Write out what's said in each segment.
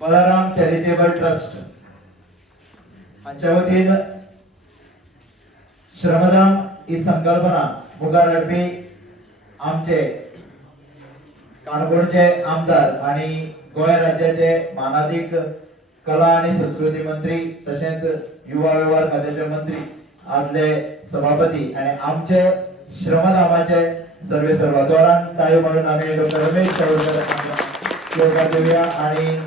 Balram charitable trust हांच्या वतीन श्रमदान ही संकल्पना मुखार हाडपी आमचे काणकोणचे आमदार आणि गोंय राज्याचे मानाधिक कला आणि संस्कृती मंत्री तसेच युवा व्यवहार खात्याचे मंत्री आदले सभापती आणि आमचे श्रमदानाचे सर्व दोरान ताळी म्हणून आम्ही डॉक्टर रमेश सावरकर योगा देऊया आणि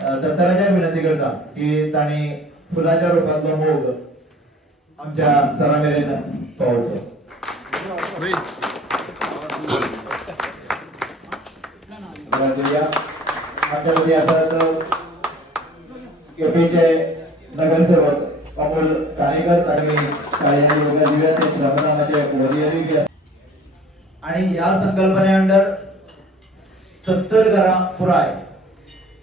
दत्ताराच्या विनंती करता की ताणी फुलाच्या रूपातलो मोग आमच्या सरामेरेन पावोचो आमच्यामध्ये असतात केपीचे नगरसेवक अमोल काणेकर त्यांनी शाळेने योगा दिव्या ते श्रमदानाचे वरियरी आणि या संकल्पने अंडर 70 घरा पुराय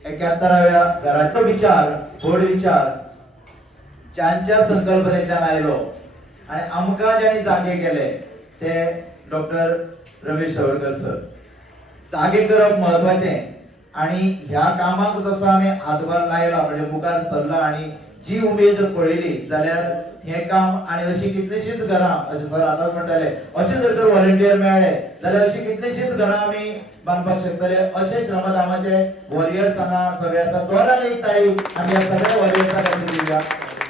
71व्या घराचा विचार गोड विचार ज्यांच्या संकल्पनेतल्यान आयलो आणि आमकां ज्यांनी जागे केले ते डॉक्टर रमेश सावरकर सर जागे करप महत्वाचे आणि ह्या कामाक जसो आम्ही हातभार लायला म्हणजे मुखार सरला आणि जी उमेद पळयली जाल्यार हे काम आणि अशी कितलीशीच घरां अशें सर आतांच म्हणटाले अशें जर तर व्हॉलंटियर मेळ्ळे जाल्यार अशी कितलीशीच घरां आमी बांदपाक शकतले अशे श्रमदानाचे वॉरियर्स हांगा सगळे आसा जोरान एक ताळी आमी ह्या सगळ्या वॉरियर्सांक आमी दिवया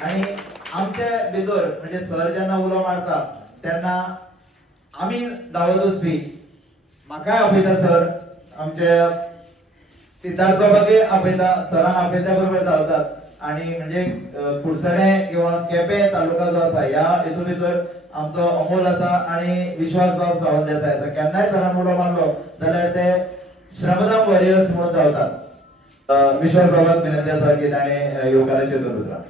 आणि आमचे भितर म्हणजे सर जेन्ना उलो मारता तेन्ना आमी दावत वचपी म्हाकाय आपयता सर आमचे सिद्धार्थ बाबाके आपयता सरांक आपयता बरोबर धांवतात आणि म्हणजे कुडचडे किंवा केपे तालुका जो आसा ह्या हेतून भितर आमचो अमोल आसा आणि विश्वास बाब सावंत देसाय आसा केन्नाय सरान उलो मारलो जाल्यार ते श्रमदान वॉरियर्स म्हणून धांवतात विश्वास बाबाक विनंती आसा की ताणें योगाचे दोन उतरां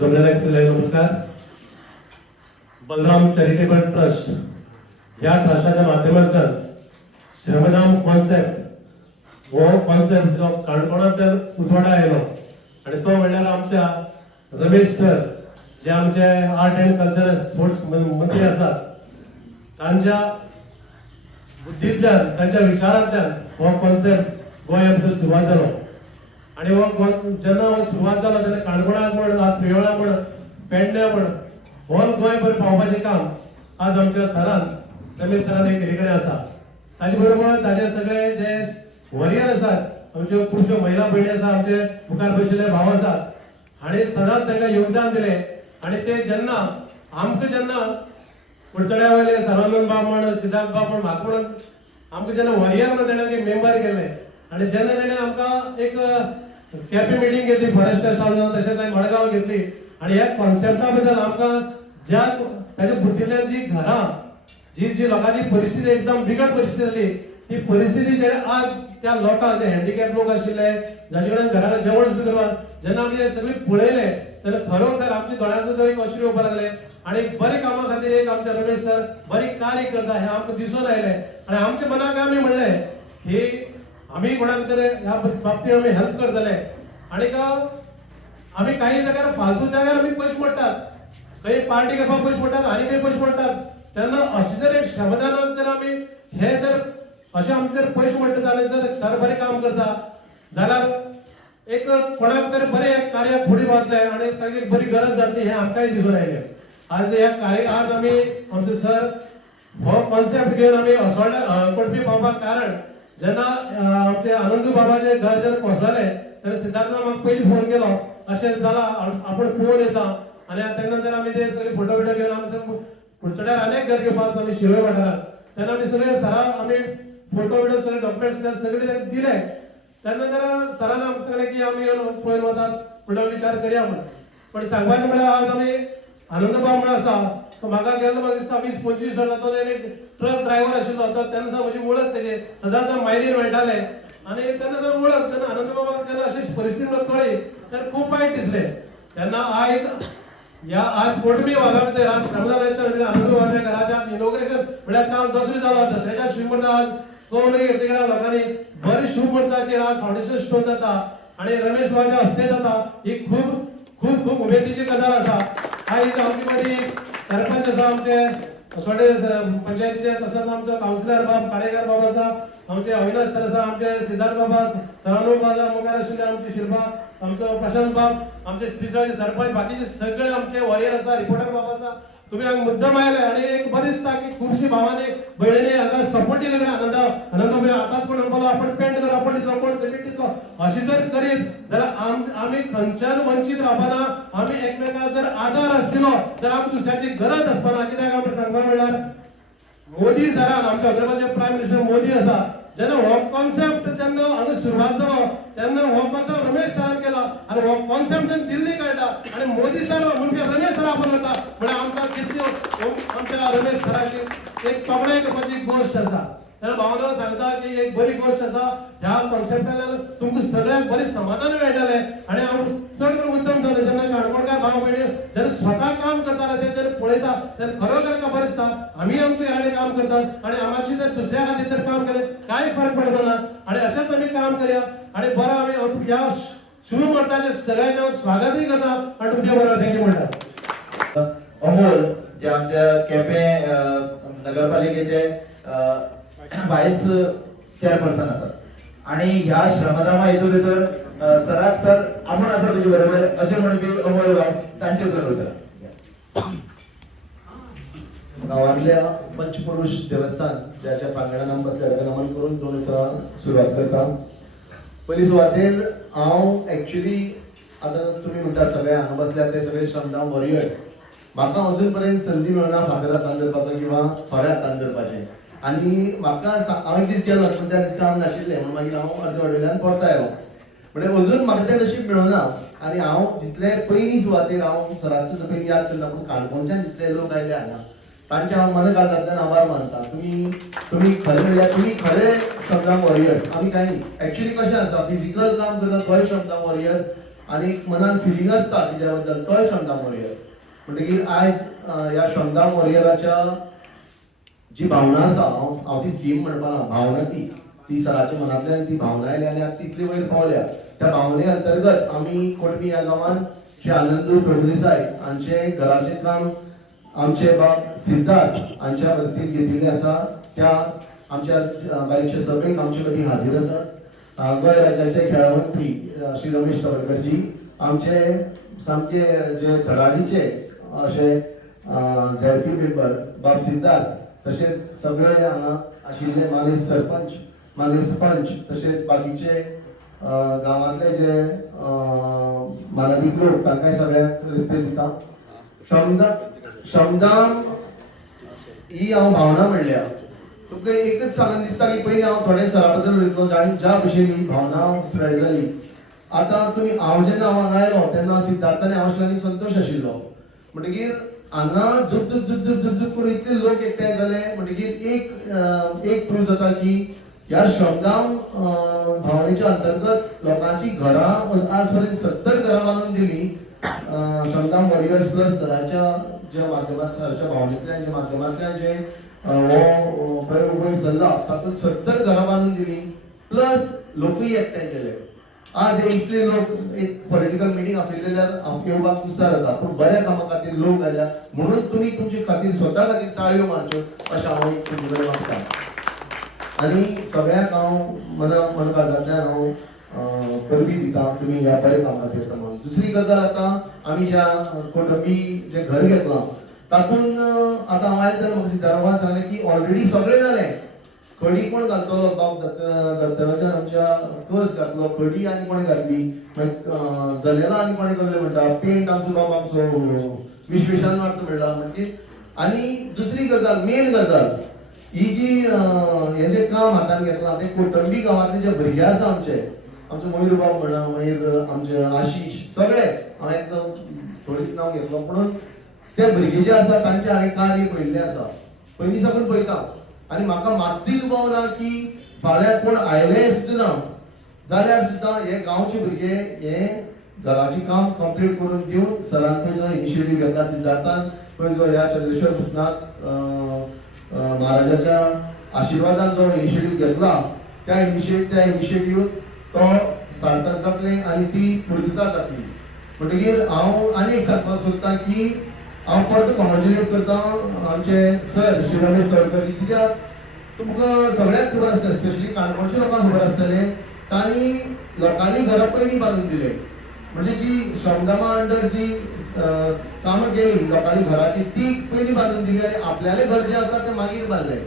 जमलेल्या सगळ्यांना नमस्कार. बलराम चॅरिटेबल ट्रस्ट या ट्रस्टाच्या माध्यमातून श्रमदान कॉन्सेप्ट हो कॉन्सेप्ट जो काणकोणांतल्यान उजवाडा आयलो आणि तो म्हणल्यार आमच्या रमेश सर जे आमचे आर्ट अँड कल्चरल स्पोर्ट्स मंत्री आसात तांच्या बुद्धींतल्यान तांच्या विचारांतल्यान हो कॉन्सेप्ट गोंयांत सुरवात जालो आणि हो जेन्ना हो सुरवात जालो तेन्ना काणकोणाक म्हण आज प्रियोळा म्हण पेडण्या म्हण होल गोंयभर पावपाचें काम आज आमच्या सरान रमेश सरान एक कडेन आसा. ताजे बरोबर ताजे सगळे जे वॉरियर आसात आमच्यो खुबश्यो महिला भयणी आसा आमचे मुखार बशिल्ले भाव आसात हांणी सदांच तांकां योगदान दिलें आणि ते जेन्ना आमकां जेन्ना कुडचड्या वयले सर्वानंद बाब म्हण सिद्धार्थ बाब म्हण म्हाका म्हणून आमकां जेन्ना वॉरियर म्हण ताणें मेंबर केले आणि जेन्ना ताणें आमकां एक कॅफे मिटींग घेतली फॉरेस्टर शाळेंत तशेंच हांवें मडगांव घेतली आणि ह्या कॉन्सेप्टा बद्दल आमकां ज्या ताच्या बुद्धींतल्यान जी घरां जी लोकांची परिस्थिती एकदम बिकट परिस्थिती जाली ती परिस्थिती जे आज त्या लोकांक जे हँडिकॅप लोक आशिल्ले जाचे कडेन घरान जेवण सुद्दां करपाक जेन्ना आमी हे सगळे पळयले तेन्ना खरोखर आमच्या दोळ्यांचो एक अश्रू येवपाक लागले आणि बरे कामा खातीर एक आमचे रमेश सर बरी कार्य करता हे आमकां दिसून आयले आणि आमच्या मनाक आमी म्हणले की आम्ही कोणाक तरी ह्या बाबतीत आम्ही हेल्प करतले आणि आम्ही काही जाग्यार फालतू जाग्यार आम्ही पयशे पडटात काही पार्टी करपाक पयशे पडटात आनी काही पयशे पडटात तेन्ना अशें जर एक श्रमदानाक जर आमी हे जर अशें आमचे जर पयशे पडटात आनी जर सर बरें काम करता जाल्यार एक कोणाक तरी बरें कार्याक फुडें वतले आनी ताका एक बरी गरज जातली हे आमकांय दिसून आयलें. आज ह्या आज आमी आमचे सर हो कॉन्सेप्ट घेवन आमी असोळ्या कोणपी पावपाक कारण जेन्ना आमचे आनंदू बाबाचे घर जेन्ना पोचलेले तेन्ना सिद्धार्थ म्हाका पयलीं फोन केलो अशें जाला आपूण पळोवन येता आनी तेन्ना नंतर आमी ते सगळे फोटो बिटो घेवन आमी कुडचड्यार आनी घर घेवपाक आमी शिरोय वाठारांत तेन्ना आमी सगळे सराक आमी फोटो बिटो सगळे डॉक्युमेंट्स सगळे दिले तेन्ना नंतर सरान आमकां सांगलें की आमी येवन पळोवन वतात फुडलो विचार करया म्हण पण सांगपाचें म्हळ्यार आज आमी आनंद बाब म्हण आसा तो म्हाका गेल्लो म्हाका दिसता 20-25 वर्सां जाता आनी ट्रक ड्रायव्हर आशिल्लो तो तेन्ना सावन म्हजी वळख तेजे सदांच मायदीर मेळटाले आनी तेन्ना सावन वळख जेन्ना आनंद बाबाक जेन्ना अशी परिस्थिती म्हाका कळ्ळी तेन्ना खूब वायट दिसलें तेन्ना आयज ह्या आज पोटमी वाघा भितर आज श्रमदानाच्या आनंद बाबाच्या घराच्या इनॉग्रेशन म्हळ्यार काल दसरो जालो दसऱ्याच्या शुभ मुहूर्त आज कोवणे घेतले लोकांनी बरे शुभ मुहूर्ताचेर आज फाउंडेशन स्टोन जाता आणि रमेश बाबाच्या हस्ते जाता ही खूब खूब खूब उमेदीची गजाल आसा. आयज आमची मदीं सरपंच आसा आमचे सोडे पंचायतीचे तसंच आमचो काउन्सिलर बाब काळेकर बाब आसा, आमचे अविनाश सर आसा, आमचे सिद्धार्थ बाबा सरानू बाबा मुखार आशिल्ले आमचे शिरबा, आमचो प्रशांत बाब, आमचे स्पिसराचे सरपंच, बाकीचे सगळे आमचे वॉरियर आसा, रिपोर्टर बाब आसा. तुम्ही हांगा मुद्दम आयले आणि एक बरी दिसता की खुबशी भावांनी भयणींनी हांगा सपोर्ट दिले आनंद आताच कोण म्हणपालो आपण पेंट करप आपण दितलो कोण सिमेंट दितलो अशी जर करीत जाल्यार आमी खंयच्यान वंचित रावपाना. आमी एकमेकांक जर आदार आसलो जाल्यार आमकां दुसऱ्याची गरज आसपाना. कित्याक आमी सांगपाक म्हणल्यार मोदी सरान आमच्या अग्रपंच प्रायम मिनिस्टर मोदी आसा जेन्ना हो कॉन्सेप्ट जेन्ना हांगा सुरवात जालो तेन्ना हो प्रचार रमेश सरान केला आणि हो कॉन्सेप्ट दिल्ली कळटा आणि मोदी सर म्हणजे रमेश सर आपण होता म्हणजे आमचा कितली आमच्या रमेश सराची एक तोमणे करपाची गोष्ट आसा. तेन्ना भावना सांगता की एक बरी गोष्ट आसा ह्या कॉन्सेप्टान तुमकां सगळ्यांक बरें समाधान मेळटलें आणि हांव चड करून मुद्दम जालें जेन्ना काणकोणकार भाव भयणी जेन्ना स्वता काम करता ते जेन्ना पळयता तेन्ना खरोखर खबर आसता आमी आमच्या ह्या कडेन काम करतात आणि आमाची जर दुसऱ्या खातीर जर काम केलें कांय फरक पडना ना आणि अशेंच आमी काम करया आणि बरो आमी ह्या शुभ मुहूर्ताचे सगळ्यांक हांव स्वागतूय करता आणि तुमच्या बरोबर थँक्यू म्हणटा. अमोल जे आमच्या केपें नगरपालिकेचे व्हायस चेअरपर्सन असतात आणि ह्या श्रमदामा हेतू भितर सराक सर आपण आसा तुजे बरोबर अशें म्हणपी अमोल बाब तांचे उतर. गावातल्या पंचपुरुष देवस्थान ज्याच्या प्रांगणात आमी बसल्या ताका नमन करून दोन उतरां सुरवात करता. पयली सुवातेर हांव एक्चुअली आतां तुमी म्हणटात सगळे हांगा बसल्यात ते सगळे श्रमदान वॉरियर्स. म्हाका अजून पर्यंत संदी मेळना फातर हातान धरपाचो किंवा खऱ्या हातान धरपाचें आणि म्हाका हांव एक दीस गेलो पूण त्या दीस काम नाशिल्लें म्हणून मागीर हांव अर्दे वाटेल्यान परतो आयलो म्हणजे अजून म्हाका तें नशीब मेळना. आनी हांव जितले पयलीं सुवातेर हांव सराक सुद्दां पयलीं याद करता पूण काणकोणच्यान जितले लोक आयले हांगा तांचे हांव मनकाळजांतल्यान आभार मानता. तुम्ही खरें म्हणल्यार तुमी खरे श्रमदान वॉरियर्स. आमी कांय न्ही एक्चुअली कशें आसा फिजिकल काम करता तोय श्रमदान वॉरियर आनी मनान फिलिंग आसता तेज्या बद्दल तोय श्रमदान वॉरियर. म्हणटकीर आयज ह्या श्रमदान वॉरियराच्या जी भावना आसा हांव ती स्कीम म्हणपाना भावना ती सराच्या मनांतल्यान ती भावना आयली आनी आतां तितली वयर पावल्या. त्या भावने अंतर्गत आमी कोटमी ह्या गांवांत श्री आनंदू प्रभुदेसाय हांचे घराचें काम आमचे बाब सिद्धार्थ हांच्या वतीन घेतिल्लें आसा. त्या आमच्या बारीकशे सभेक आमचे मदीं हाजीर आसात. गोंय राज्याचे खेळा मंत्री श्री रमेश तवडकरजी, आमचे सामके जे धडाडीचे अशे झेडपी मेंबर बाब सिद्धार्थ, तशेंच सगळे हांगा आशिल्ले मानेस सरपंच मानेस पंच तशेंच बाकीचे गांवांतले जे मानवीक लोक तांकांय सगळ्यांक रिस्पेक्ट दिता. श्रमदान ही हांव भावना म्हणल्या तुमकां एकच सांगन दिसता की पयलीं हांव थोडे सरा बद्दल उलयतलो ज्या भशेन ही भावना हांव जाली. आतां तुमी हांव जेन्ना हांगा आयलो तेन्ना सिद्धार्थान हांव आशिल्लो आनी संतोश आशिल्लो. म्हणटकीर हांगा झुप झुप झुप झुप झुप झुप करून इतले लोक एकठांय जाले म्हणटकीर एक प्रूव जाता की ह्या श्रमदान भावनेच्या अंतर्गत लोकांची घरां आज पर्यंत 70 घरां बांदून दिली. श्रमदान वॉरियर्स प्लस सराच्या ज्या माध्यमांत सराच्या भावनेंतल्यान जे माध्यमांतल्यान जे हो प्रयोग वयर सरला तातूंत 70 घरां बांदून दिली प्लस लोकूय एकठांय केले. आज हे इतले लोक एक पॉलिटिकल मिटींग आफयलेल्यार हांव येवपाक कुस्तार जाता पूण बऱ्या कामा खातीर लोक आयल्या म्हणून तुमी तुमचे खातीर स्वता खातीर ताळयो मारच्यो अशें हांव एक तुमचे कडेन मागता. आनी सगळ्यांक हांव मनकाळजांतल्यान हांव परबी दिता तुमी ह्या बऱ्या कामा खातीर म्हणून. दुसरी गजाल आतां आमी ज्या कुटुंबी जे घर घेतलां तातूंत आतां हांव आयले तेन्ना म्हाका सिद्धार्थान सांगलें की ऑलरेडी सगळें जालें. कडी कोण घालतलो बाब दत्तराजान आमच्या कस घातलो कडी आनी कोणें घातली जनेलां आनी कोणें करलें म्हणटा पेंट आमचो बाब आमचो विश्वेशान मारता म्हणला म्हणजे. आनी दुसरी गजाल मेन गजाल ही जी हें जें काम हातान घेतलां तें कोटंबी गांवांतले जे भुरगे आसा आमचे मयूर बाब म्हणा मागीर आमचे आशिश सगळे हांवें एकदम थोडीच नांव घेतलो पूण ते भुरगे जे आसा तांचे हांवें कार्य पळयल्लें आसा पयलीं साकून पळयता. आनी म्हाका मात्तूय दुबाव ना की फाल्यां कोण आयले सुद्दां ना जाल्यार सुद्दां हे गांवचे भुरगे हे घराचें काम कंप्लीट करून दिवन सरान पळय जो इनिशिएटीव घेतला सिद्धार्थान पळय जो ह्या चंद्रेश्वर भुतनाथ महाराजाच्या आशिर्वादान जो इनिशिएटीव घेतला त्या इनिशिएटीव तो सार्थक जातलें आनी ती पूर्तता जातली. म्हणटकीर हांव आनी एक सांगपाक सोदतां की हांव परत कॉंग्रॅच्युलेट करता आमचे सर श्री रमेश तळकर कित्याक तुमकां सगळ्यांक खबर आसता स्पेशली काणकोणच्या लोकांक खबर आसतलें तांणी लोकांनी घरां पयलीं बांदून दिले म्हणजे जी श्रमदामा अंडर जी कामां केली लोकांनी घराची ती पयलीं बांदून दिली आनी आपल्याले घर जे आसा ते मागीर बांदले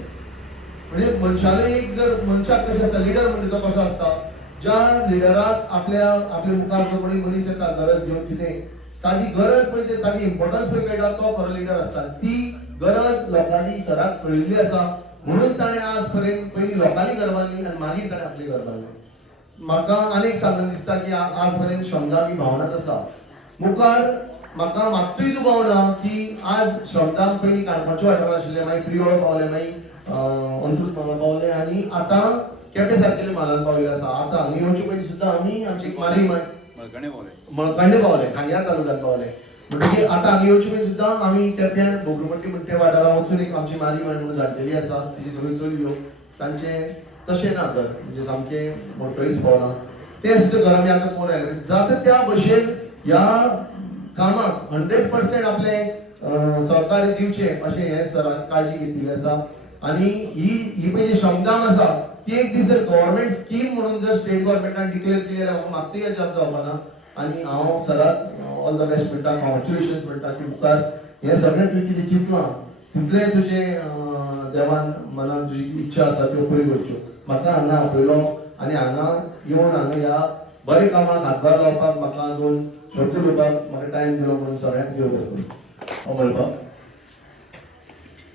म्हणजे मनशाले एक जर मनशाक कशें आसता लिडर म्हणजे तो कसो आसता ज्या लिडराक आपले मुखार जो कोणी मनीस येता गरज घेवन कितें ताजी गरज पळय ताजी इम्पॉर्टन्स पळय कळटा तो खरो लिडर आसता ती गरज लोकांनी सराक कळिल्ली आसा म्हणून ताणें आज पर्यंत पयलीं लोकांनी घर बांदली आनी मागीर ताणें आपली घर बांदलें म्हाका आनीक सांगन दिसता की आज पर्यंत श्रमदान ही भावनाच आसा मुखार म्हाका मात्तूय दुबाव ना की आज श्रमदान पयलीं काणकोणच्या वाठारांत आशिल्ले मागीर प्रियोळ पावले मागीर अंत्रूज माला पावले आनी आतां केपें सारकेले म्हालान पावले आसा आतां हांगा येवचे पयलीं सुद्दां आमी आमची एक मारी मळकंडे पावले सांग्यार तालुक्यांत पावले म्हणटकीर आतां हांगा येवचे पयलीं सुद्दां आमी केप्यां बोगरपट्टी म्हणटा त्या वाठारांत वचून एक आमची मारी म्हणून जाणटेली आसा तिची सगळी चलयो तांचे तशें ना घर म्हणजे सामकें मोटरीस पावना ते सुद्दां घर आमी आतां पळोवन आयले जाता त्या भशेन ह्या कामाक 100% आपले सहकार्य दिवचें अशें हे सरान काळजी घेतिल्ली आसा आनी ही पळय श्रमदान आसा ती एक दीस जर गव्हर्मेंट स्कीम म्हणून जर स्टेट गव्हर्मेंटान डिक्लेअर केली जाल्यार म्हाका मात्तूय अजाप जावपाना आनी हांव सराक ऑल द बेस्ट म्हणटा कॉंग्रॅच्युलेशन्स म्हणटा की मुखार हें सगळें तुवें कितें चिंतलां तितलें तुजें देवान मनान तुजी इच्छा आसा त्यो पुरी करच्यो म्हाका हांगा आपयलो आनी हांगा येवन हांगा ह्या बरे कामाक हातभार लावपाक म्हाका दोन शब्द उलोवपाक म्हाका टायम दिलो म्हणून सगळ्यांक देव बरें अमोलबाब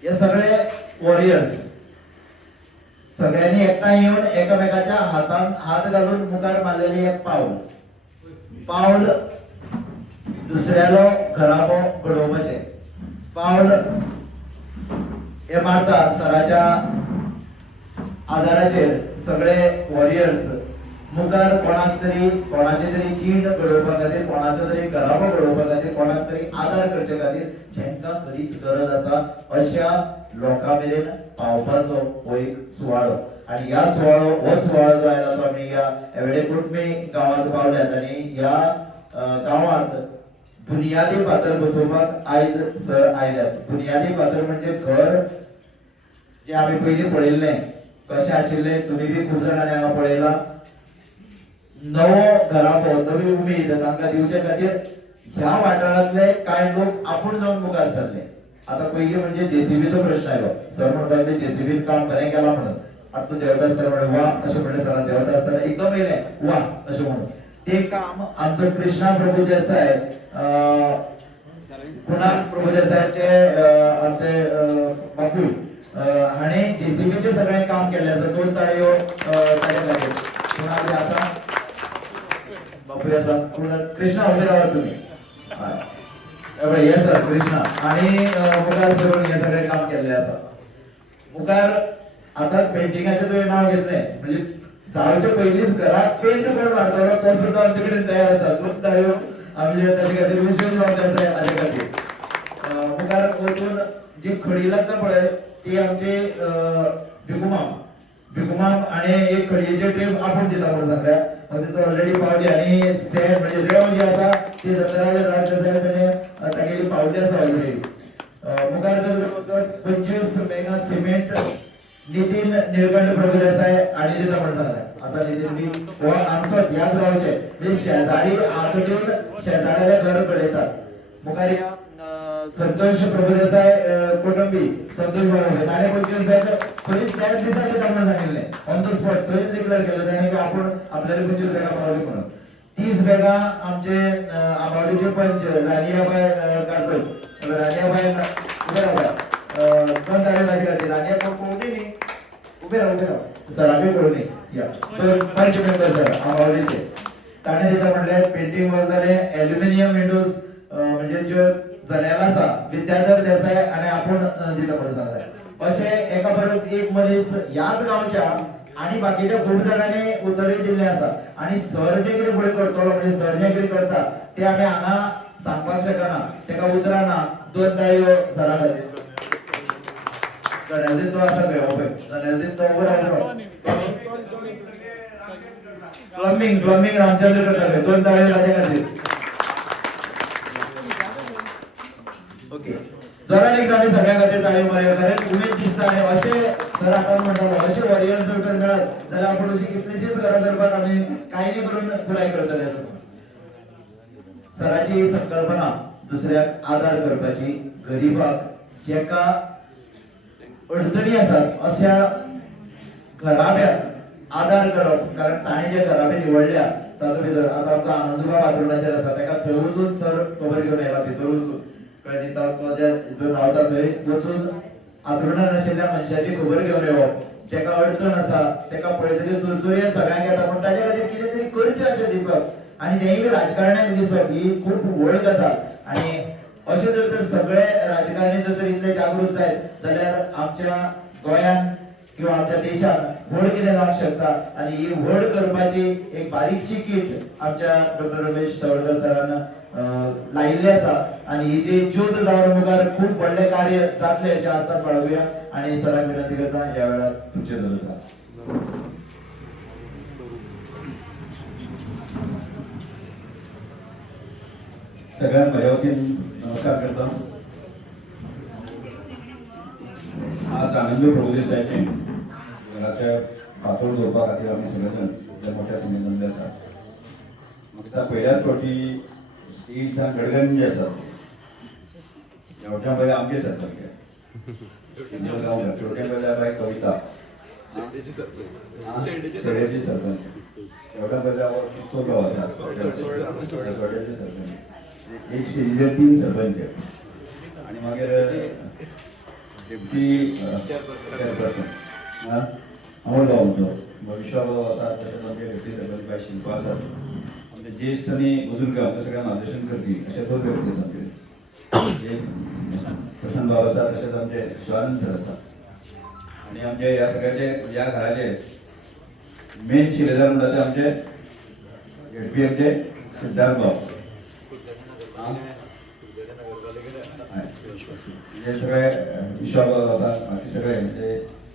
हे सगळे वॉरियर्स सगळ्यांनी एकठांय येऊन एकामेकाच्या हातान हात घालून मुखार मारलेली एक पाऊल दुसऱ्यालो घराबो घडोवपाचे पाऊल हे मारता सराच्या आदाराचेर सगळे वॉरियर्स मुखार कोणाक तरी कोणाची तरी जीण घडोवपा खातीर कोणाचो तरी घराबो घडोवपा खातीर कोणाक तरी आदार करचे खातीर जेंकां खरीच गरज आसा अशा लोकां मेरेन पावपाचो हो एक सुवाळो आनी ह्या सुवाळो हो सुवाळो जो आयला तो आमी ह्या एवढे कुटुंबी गांवांत पावल्यात आनी ह्या गांवांत बुनियादी फातर बसोवपाक आयज सर आयल्यात बुनियादी फातर म्हणजे घर जे आमी पयलीं पळयल्लें कशें आशिल्लें तुमी बी खूब जाणांनी हांगा पळयलां नवो घराबो नवी उमेद तांकां दिवचे खातीर ह्या वाठारांतले कांय लोक आपूण जावन मुखार सरले आता पयलीं म्हणजे जेसीबीचो प्रश्न आयलो सर म्हणटाले जेसीबीन काम बरें केलां म्हणून आतां देवदास सर म्हणे वा अशें म्हणलें सर देवदास सर एकदम येयलें वा अशें म्हणून ते काम आमचो कृष्णा प्रभू देसाय कुणाल प्रभू देसायचे आमचे बापूय हाणे जेसीबीचे सगळें काम केल्लें आसा दोन ताळयो ताचे खातीर कुणाल आसा बापूय आसा कृष्णा उबे रावात तुमी हय येस सर कृष्णा आणि मुखार सरून हे सगळे काम केल्ले आसा मुखार आता पेंटिंगाचे तुवें नाव घेतलें म्हणजे जावचे पयलींच घराक पेंट कोण मारतलो तो सुद्दां आमचे कडेन तयार आसा खूब ताळयो आमचे ताचे खातीर विशेष लावचे आसा हाजे खातीर मुखार वचून जी खडी लागता पळय ती आमची भिकुमाम आणि एक खडयेचे ट्रीप आपूण दिता म्हणून सांगल्या मग ऑलरेडी पावली आणि सेट म्हणजे रेव जी आसा ती दत्तराज राजदेसाय ताणे तागेली पावली आसा ऑलरेडी मुखार जर 25 मेगा सिमेंट नितीन निळकंठ प्रभू देसाय आणि दिता म्हणून सांगल्या असा नितीन बी हो आमचोच ह्याच गांवचे म्हणजे शेजारी आत येवन शेजाऱ्याला घर घडयतात मुखार या संतोष प्रभू देसाय कुटुंबी संतोष बाबू ताणे 25 बॅग खरीच त्याच दिसाचे त्यांना सांगितले ऑन द स्पॉट खरीच डिक्लेअर केलं त्याने की आपण आपल्याला 25 बॅगा पावली म्हणून 30 बॅगा आमचे आंबावलीचे पंच रानियाबाई काढतो रानियाबाई उभे राहा दोन ताळे जागे खातीर रानिया कोणी नाही उभे राहा सराबी कळून या दोन पंच मेंबर सर आंबावलीचे ताणे तिथं म्हणले पेंटिंग वर्क झाले ॲल्युमिनियम विंडोज म्हणजे जो जनेला आसा विद्याधर देसाय आणि आपण दिता म्हणून सांगता अशे एका परस एक मनीस याच गावच्या आणि बाकीच्या खूप जणांनी उतरी दिल्ले आसा आणि सर जे कितें फुडें करतलो म्हणजे सर जे कितें करता ते आमी हांगा सांगपाक शकना तेका उतराना दोन ताळयो सरा खातीर गणेश तो आसा पळय गणेश तो उबो रावलो प्लंबिंग रामचंद्र करता दोन ताळयो ताचे खातीर ओके जोरान एक आमी सगळ्या खातीर ताळयो मारया खरेंच उमेद दिसता आनी अशे सर आतां म्हणटालो अशे वॉरियर्स जर तर मेळत जाल्यार आपूण अशी कितलीशीच घरां करपाक आमी कांय करून पुराय करतले. सराची ही संकल्पना दुसऱ्याक आदार करपाची, गरीबाक जेका अडचणी आसात अशा घराब्याक आदार करप. कारण ताणें जे घराबे निवडल्या तातूंत भितर आतां आमचो आनंदुबा वातोर्डाचेर आसा, ताका थंय वचून सर खबर घेवन येयला भितर वचून, कळ्ळें, तो जे हितून रावता थंय वचून आंतरुणांत आशिल्ल्या मनशाची खबर घेवन येवप. जेका अडचण आसा तेका पळयतकीर चुरचुरये सगळ्यांक येता, पूण ताचे खातीर कितें तरी करचें अशें दिसप आनी तेंय बी राजकारण्यांक दिसप ही खूब व्हड गजाल. आनी अशें जर तर सगळे राजकारणी जर तर इतले जागृत जायत जाल्यार आमच्या गोंयांत किंवा आमच्या देशात व्हड कितें जावंक शकता. आनी ही व्हड करपाची एक बारीकशी कीट आमच्या डॉक्टर रमेश तवडकर सरान लायिल्ली आसा आनी ही जी ज्योत जावन मुखार खूब व्हडलें कार्य जातलें अशें आस्ताक बाळगुया. आनी सराक विनंती करता ह्या वेळार तुमचे दवरता. सगळ्यांना माझ्या वतीन नमस्कार करता. आज आनंद प्रभुदेसाचे घराच्या फातोर दवरपा खातीर आमी सगळे जाण इतल्या मोठ्या संख्येन जमले आसात. म्हाका दिसता पयल्याच फावटी स्टेजीसान गडगंज जे आसात शेवट्या पयले आमचे सरपंच शेवट्या पयल्या बाय कविता शेड्याची सरपंच, शेवट्या पयल्या किस्तोर गांव आसा शेवट्याचे सरपंच, एक स्टेजीचेर 3 सरपंच आणि मागीर डेप्युटी चेअरपर्सन अमोल गांवचो, भविष्यवाळो आसा, तशेंच आमचे डेप्युटी सरपंच बाय शिल्पा आसात, आमचे ज्येश्ठ आनी बुजुर्ग आमच्या सगळ्यांक मार्गदर्शन करपी अशे 2 व्यक्ती आसात आमचे. प्रशांत भाव आसा, तशेंच आमचे शिवानंद सर आसा आनी आमचे ह्या सगळ्याचे ह्या घराचे मेन शिलेदार म्हणटा ते आमचे झेडपी आमचे सिद्धार्थ भाव. म्हणजे सगळे विश्वास आसा, बाकी सगळे म्हणजे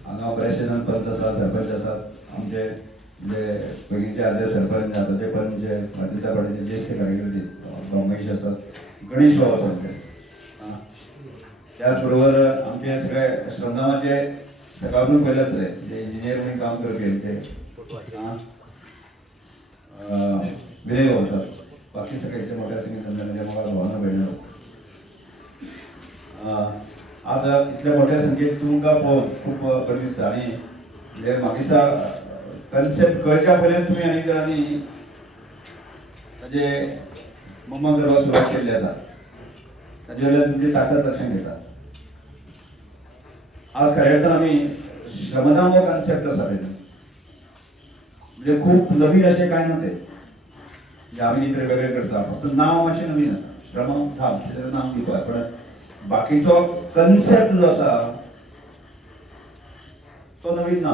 हांगा बरेचशे जाण पंच आसा, सरपंच आसात, आमचे जे पयलींचे आदले सरपंच आतांचे पंच जे भारतीय पार्टीचे ज्येश्ठ कार्यकर्ते रमेश आसात, गणेश भाव आसा आमचे. त्याच बरोबर आमचे सगळे श्रमधामाचे सकाळून पयले आसले जे इंजिनियर म्हणून काम करपी आमचे विनय भाव आसात, बाकी सगळे मोठ्या संख्येन म्हणजे म्हाका भावना मेळ्ळ्यो. आज इतल्या मोठ्या संख्येन तुमकां पळोवन खूब बरें दिसता आनी म्हणजे म्हाका दिसता कन्सेप्ट कळच्या पर्यंत तुमी आनी जरांनी ताजे मम्मा करपाक सुरवात केल्ली आसा, ताजे वयल्यान तुमची ताकद लक्षांत येता. आज खऱ्या अर्थान आमी श्रमधाम हो कन्सेप्ट आसा म्हणजे खूब नवीन अशें कांय ना तें जे आमी कितें वेगळें करता, फक्त नांव मातशें नवीन आसा श्रमधाम तेजें नांव दिवपाक, पण बाकीचो कन्सेप्ट जो आसा तो नवीन ना.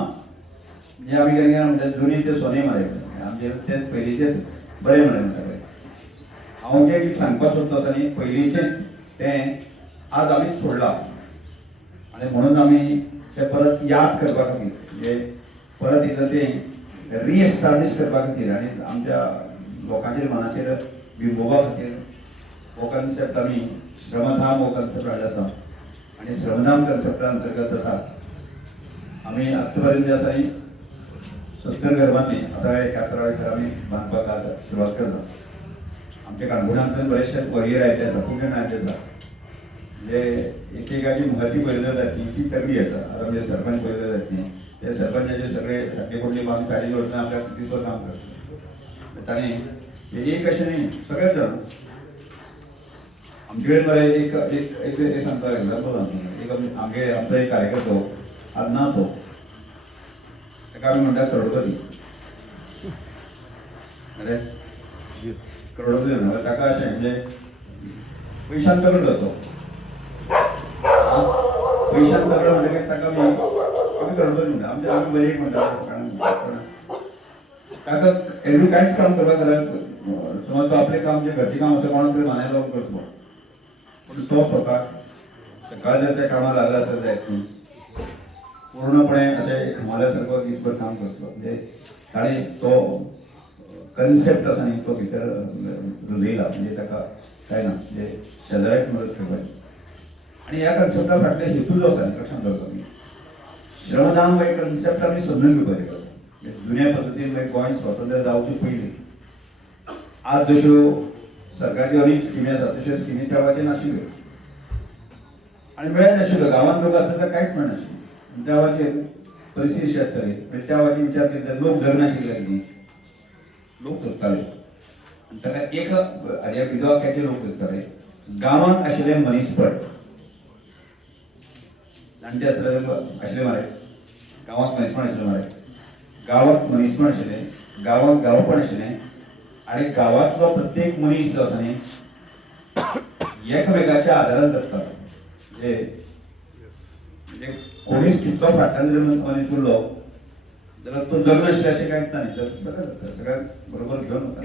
म्हणजे आमी केन्ना म्हणटा जुनी ते सोने मारे आमचे ते पयलींचेच बरें म्हणून सगळें. हांव जें कितें सांगपाक सोदता आसा न्ही पयलींचेंच तें आज आमी सोडलां आनी म्हणून आमी तें परत याद करपा खातीर म्हणजे परत एकदां तें रिएस्टाब्लीश करपा खातीर आनी आमच्या लोकांचेर मनाचेर बिंबोवपा खातीर हो कन्सेप्ट आमी श्रमधाम हो कन्सेप्ट हाडलो आसा. आनी श्रमधाम कन्सेप्टा अंतर्गत आसा आमी आत्ता पर्यंत जे आसा न्ही 70 घर बांदली, आतां 71 घर आमी बांदपाक आज सुरवात करता. आमच्या काणकोणांतल्यान बरेचशे वॉरियर आयिल्ले आसा, खूब जाण आयिल्ले आसा. म्हणजे एकेकाची महती पयली जातली ती तगडी आसा. आतां म्हणजे सरपंच पयले जातली ते सरपंचाचे सगळे सारके पडले आमी काळजी करतना आमकां दिसभर काम करता. ताणें एक अशें न्ही सगळेच जाण आमचे कडेन मरे एक सांगता एक्झाम्पल एक आमचो एक कार्यकर्तो आज ना तो, ताका आमी म्हणटा करोडपती. अरे करोडपती म्हणटा ताका अशें म्हणजे पयशांक तगड जातो, पयशांक तगड म्हणटकीर ताका आमी करोडपती म्हणटा. आमी बरी एक म्हणटा ताका एवढी कांयच काम करपाक जाल्यार समज तो आपलें काम जें घरचें काम आसा कोणाक तरी मानेर लावन करतलो, पूण तो स्वताक सकाळ जर त्या कामाक लागला आसत जायत न्ही पूर्णपणे अशें एक हमाल्या सारको दिसभर काम करतलो. म्हणजे ताणें तो कन्सेप्ट आसा न्ही तो भितर रुजयला. म्हणजे ताका काय ना म्हणजे शेजाऱ्याक मदत करपाची आणि ह्या कन्सेप्टा फाटले हेतू जो आसा न्ही लक्षात दवरता आमी श्रमदान हो एक कन्सेप्ट आमी समजून घेवपाक जाय जुन्या पद्दतीन गोंय स्वतंत्र जावचे पयलीं आज जश्यो सरकारच्यो अनेक स्किमी आसात तश्यो स्किमी त्या वेळाचेर नाशिल्ल्यो आणि मेळय नाशिल्ल्यो गांवांत लोक आसता ते कांयच मेळनाशिल्लें त्या वेळाचेर परिस्थिती अशी आसताली म्हणजे त्या वेळाचेर विचार केले जाल्यार लोक जगनाशिल्ले कितें लोक जगताले आनी ताका एक हाज्या विधवा केचे लोक जगताले गांवांत आशिल्ले मनीसपण जाणटे आशिल्ले मरे गांवांत मनीसपण आशिल्लें मरे गांवांत मनीसपण आशिल्लें गांवांत गांवपण आशिल्लें आणि गांवांतलो प्रत्येक मनीस जो आसा न्ही एकमेकाच्या आदारान जगता म्हणजे कोणीच कितलो फाटल्यान जर मनीस उरलो जाल्यार तो जगनाशिल्ले अशें कांयच ना न्ही सगळें जाता सगळ्यांक बरोबर घेवन वता